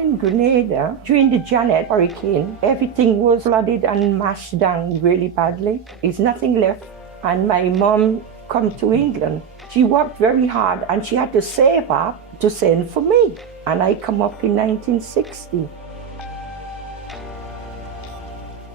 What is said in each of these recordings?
in Grenada, during the Janet hurricane, everything was flooded and mashed down really badly. There's nothing left. And my mom come to England. She worked very hard and she had to save up to send for me. And I come up in 1960.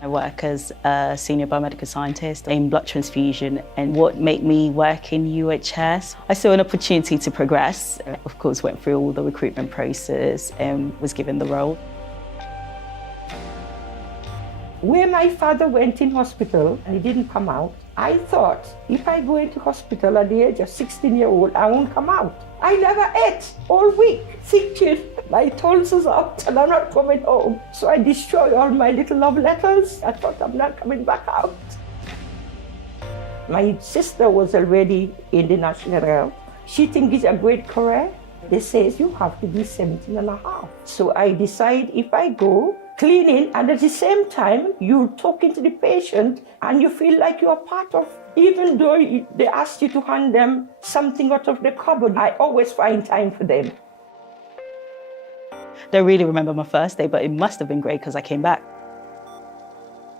I work as a senior biomedical scientist in blood transfusion, and what made me work in UHS, I saw an opportunity to progress. Of course, went through all the recruitment process and was given the role. Where my father went in hospital and he didn't come out, I thought if I go into hospital at the age of 16-year-old, I won't come out. I never ate all week, thinking my tonsils out and I'm not coming home. So I destroyed all my little love letters. I thought I'm not coming back out. My sister was already in the National Health. She thinks it's a great career. They say you have to be 17 and a half. So I decide if I go cleaning, and at the same time, you're talking to the patient and you feel like you're part of, even though they ask you to hand them something out of the cupboard, I always find time for them. Don't really remember my first day, but it must have been great because I came back.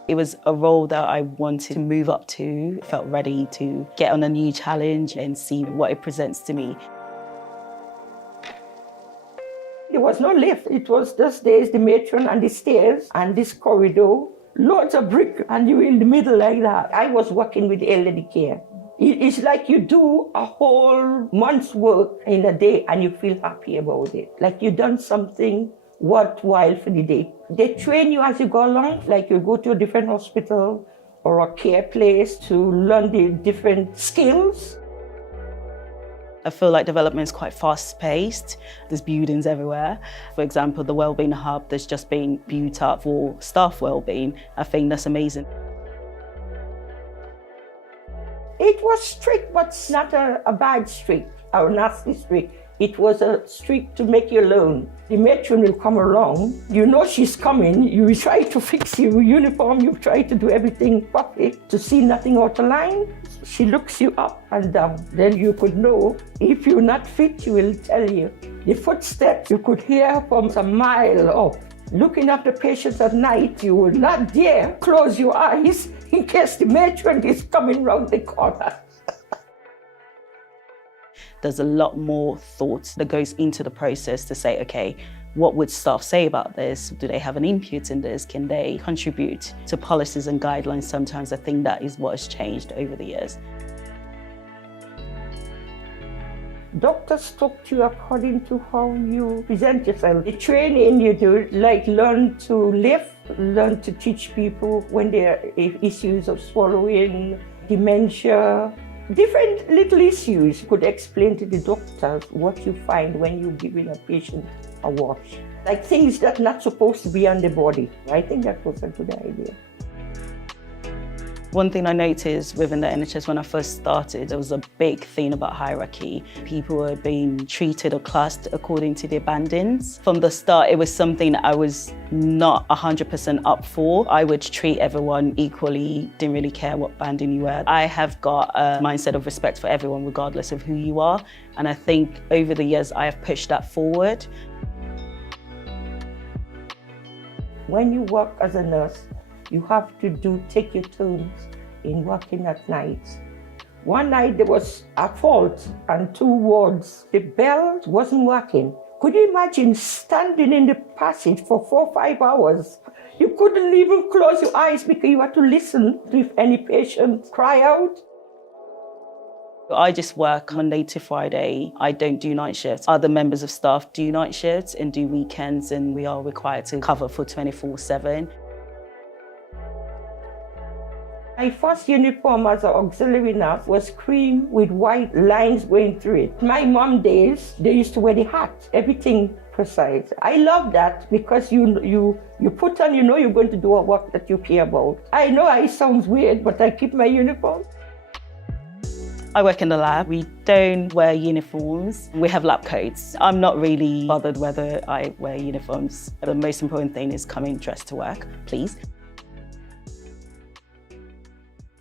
It was a role that I wanted to move up to, felt ready to get on a new challenge and see what it presents to me. There was no lift. It was just there's the matron and the stairs and this corridor, loads of brick, and you're in the middle like that. I was working with elderly care. It's like you do a whole month's work in a day and you feel happy about it. Like you've done something worthwhile for the day. They train you as you go along, like you go to a different hospital or a care place to learn the different skills. I feel like development is quite fast-paced. There's buildings everywhere. For example, the Wellbeing Hub that's just being built up for staff wellbeing. I think that's amazing. It was strict, but not a bad strict or nasty strict. It was a strict to make you learn. The matron will come along, you know she's coming, you try to fix your uniform, you try to do everything properly to see nothing out of line. She looks you up and down. Then you could know if you're not fit, she will tell you. The footsteps you could hear from a mile off. Looking after patients at night, you would not dare close your eyes in case the matron is coming round the corner. There's a lot more thought that goes into the process to say, okay, what would staff say about this? Do they have an input in this? Can they contribute to policies and guidelines? Sometimes I think that is what has changed over the years. Doctors talk to you according to how you present yourself. The training you do, like learn to lift, learn to teach people when there are issues of swallowing, dementia, different little issues. You could explain to the doctors what you find when you're giving a patient a wash. Like things that are not supposed to be on the body. I think that was a good idea. One thing I noticed within the NHS when I first started, there was a big thing about hierarchy. People were being treated or classed according to their bandings. From the start, it was something that I was not 100% up for. I would treat everyone equally, didn't really care what banding you were. I have got a mindset of respect for everyone regardless of who you are. And I think over the years, I have pushed that forward. When you work as a nurse, you have to take your turns in working at night. One night there was a fault on 2 wards. The bell wasn't working. Could you imagine standing in the passage for 4 or 5 hours? You couldn't even close your eyes because you had to listen if any patient cry out. I just work Monday to Friday. I don't do night shifts. Other members of staff do night shifts and do weekends, and we are required to cover for 24/7. My first uniform as an auxiliary nurse was cream with white lines going through it. My mom days, they used to wear the hat, everything precise. I love that because you put on, you know you're going to do a work that you care about. I know it sounds weird, but I keep my uniform. I work in the lab. We don't wear uniforms. We have lab coats. I'm not really bothered whether I wear uniforms. The most important thing is coming dressed to work, please.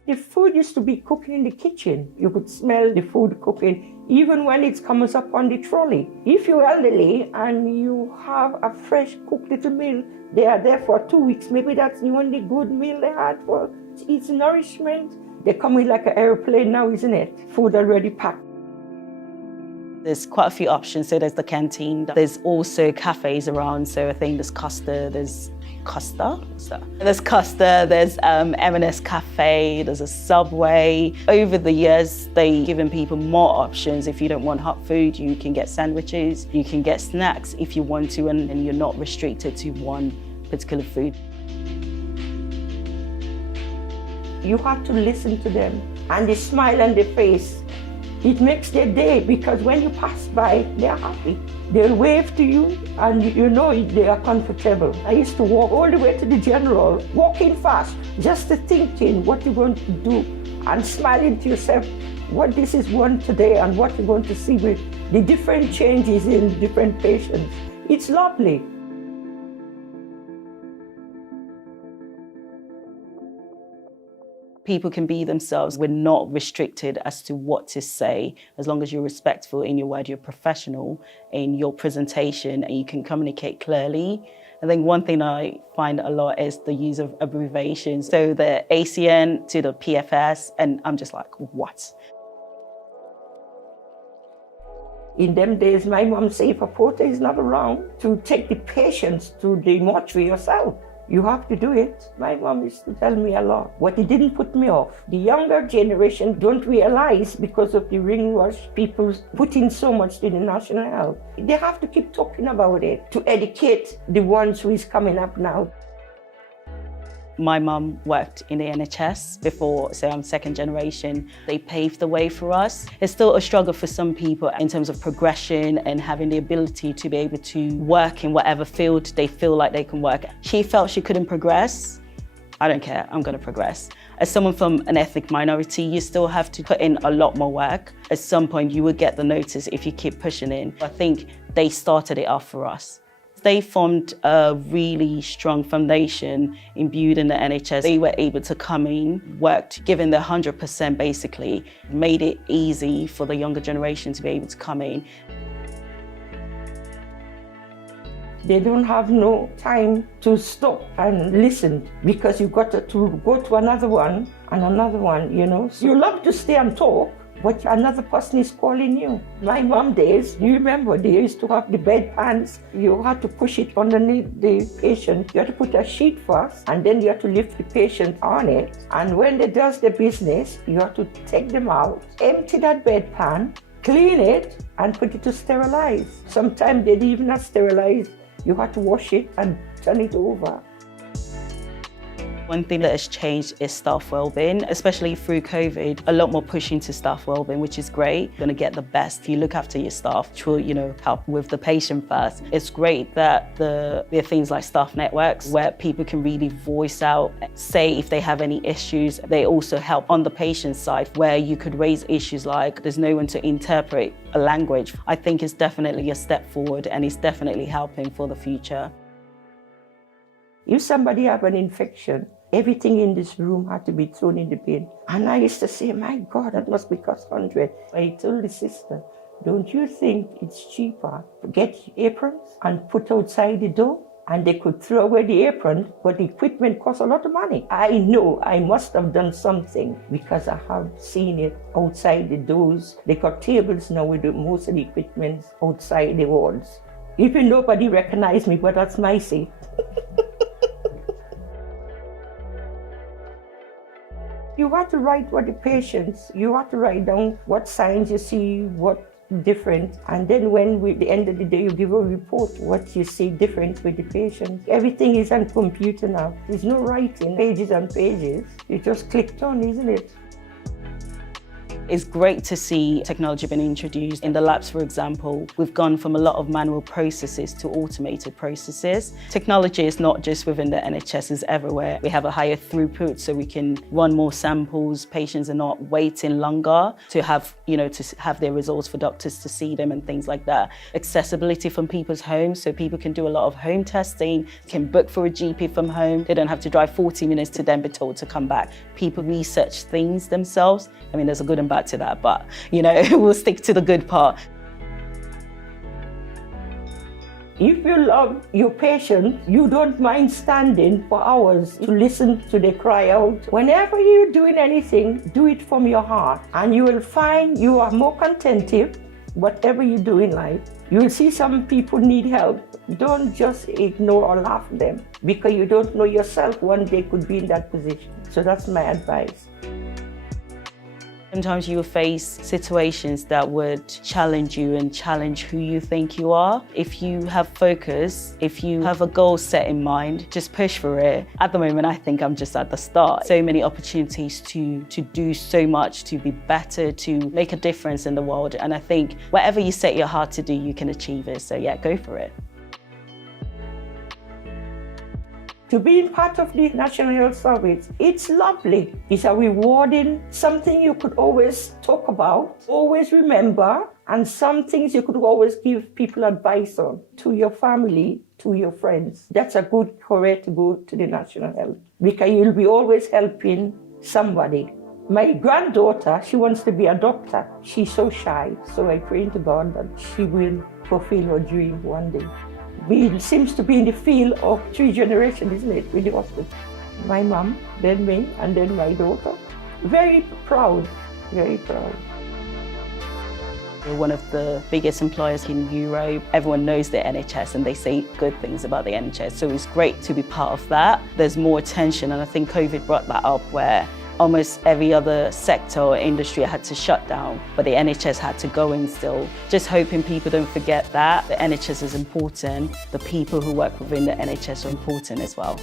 The food used to be cooking in the kitchen. You could smell the food cooking, even when it comes up on the trolley. If you're elderly and you have a fresh cooked little meal, they are there for 2 weeks. Maybe that's the only good meal they had for it's nourishment. They come in like an airplane now, isn't it? Food already packed. There's quite a few options. So there's the canteen. There's also cafes around. So I think there's Costa, there's M&S Cafe, there's a Subway. Over the years, they've given people more options. If you don't want hot food, you can get sandwiches, you can get snacks if you want to, and you're not restricted to one particular food. You have to listen to them, and the smile on their face, it makes their day, because when you pass by, they're happy. They'll wave to you, and you know they are comfortable. I used to walk all the way to the general, walking fast, just thinking what you're going to do, and smiling to yourself, what this is one today, and what you're going to see with the different changes in different patients. It's lovely. People can be themselves. We're not restricted as to what to say, as long as you're respectful in your word, you're professional in your presentation, and you can communicate clearly. I think one thing I find a lot is the use of abbreviations. So the ACN to the PFS, and I'm just like, what? In them days, my mom said, if a porter is not around, to take the patients to the mortuary yourself. You have to do it. My mom used to tell me a lot, but it didn't put me off. The younger generation don't realize, because of the ring rush, people put in so much to the national health. They have to keep talking about it to educate the ones who is coming up now. My mum worked in the NHS before, so I'm second generation. They paved the way for us. It's still a struggle for some people in terms of progression and having the ability to be able to work in whatever field they feel like they can work. She felt she couldn't progress. I don't care, I'm gonna progress. As someone from an ethnic minority, you still have to put in a lot more work. At some point, you would get the notice if you keep pushing in. I think they started it off for us. They formed a really strong foundation imbued in the NHS. They were able to come in, worked, given their 100% basically, made it easy for the younger generation to be able to come in. They don't have no time to stop and listen, because you've got to go to another one and another one, you know. So you love to stay and talk, but another person is calling you. My mom days, you remember, they used to have the bedpans. You had to push it underneath the patient. You had to put a sheet first, and then you had to lift the patient on it. And when they does the business, you have to take them out, empty that bedpan, clean it, and put it to sterilize. Sometimes they didn't even have sterilized. You had to wash it and turn it over. One thing that has changed is staff wellbeing, especially through COVID. A lot more push into staff wellbeing, which is great. You're gonna get the best. You look after your staff, which will, help with the patient first. It's great that there are things like staff networks where people can really voice out, say if they have any issues. They also help on the patient side, where you could raise issues like there's no one to interpret a language. I think it's definitely a step forward, and it's definitely helping for the future. If somebody have an infection, everything in this room had to be thrown in the bin. And I used to say, my God, that must be cost 100. I told the sister, don't you think it's cheaper to get aprons and put outside the door? And they could throw away the apron, but the equipment costs a lot of money. I know I must have done something, because I have seen it outside the doors. They got tables now with most of the equipment outside the walls. Even nobody recognized me, but that's my say. You have to write what the patients, you have to write down what signs you see, what different, and then when at the end of the day you give a report what you see different with the patient. Everything is on computer now. There's no writing, pages and pages. You just clicked on, isn't it? It's great to see technology being introduced. In the labs, for example, we've gone from a lot of manual processes to automated processes. Technology is not just within the NHS, it's everywhere. We have a higher throughput so we can run more samples. Patients are not waiting longer to have their results for doctors to see them and things like that. Accessibility from people's homes, so people can do a lot of home testing, can book for a GP from home. They don't have to drive 40 minutes to then be told to come back. People research things themselves. I mean, there's a good and bad to that, but we'll stick to the good part. If you love your patient, you don't mind standing for hours to listen to the cry out. Whenever you're doing anything, do it from your heart, and you will find you are more contented. Whatever you do in life, you will see some people need help. Don't just ignore or laugh at them, because you don't know yourself one day could be in that position. So that's my advice. Sometimes you will face situations that would challenge you and challenge who you think you are. If you have focus, if you have a goal set in mind, just push for it. At the moment, I think I'm just at the start. So many opportunities to do so much, to be better, to make a difference in the world. And I think whatever you set your heart to do, you can achieve it. So yeah, go for it. To be part of the National Health Service, it's lovely. It's a rewarding, something you could always talk about, always remember, and some things you could always give people advice on, to your family, to your friends. That's a good career to go to the National Health, because you'll be always helping somebody. My granddaughter, she wants to be a doctor. She's so shy, so I pray to God that she will fulfill her dream one day. We seems to be in the field of 3 generations, isn't it, with the hospital? My mom, then me, and then my daughter. Very proud, very proud. We're one of the biggest employers in Europe. Everyone knows the NHS and they say good things about the NHS, so it's great to be part of that. There's more attention, and I think COVID brought that up, where almost every other sector or industry had to shut down, but the NHS had to go in still. Just hoping people don't forget that the NHS is important. The people who work within the NHS are important as well.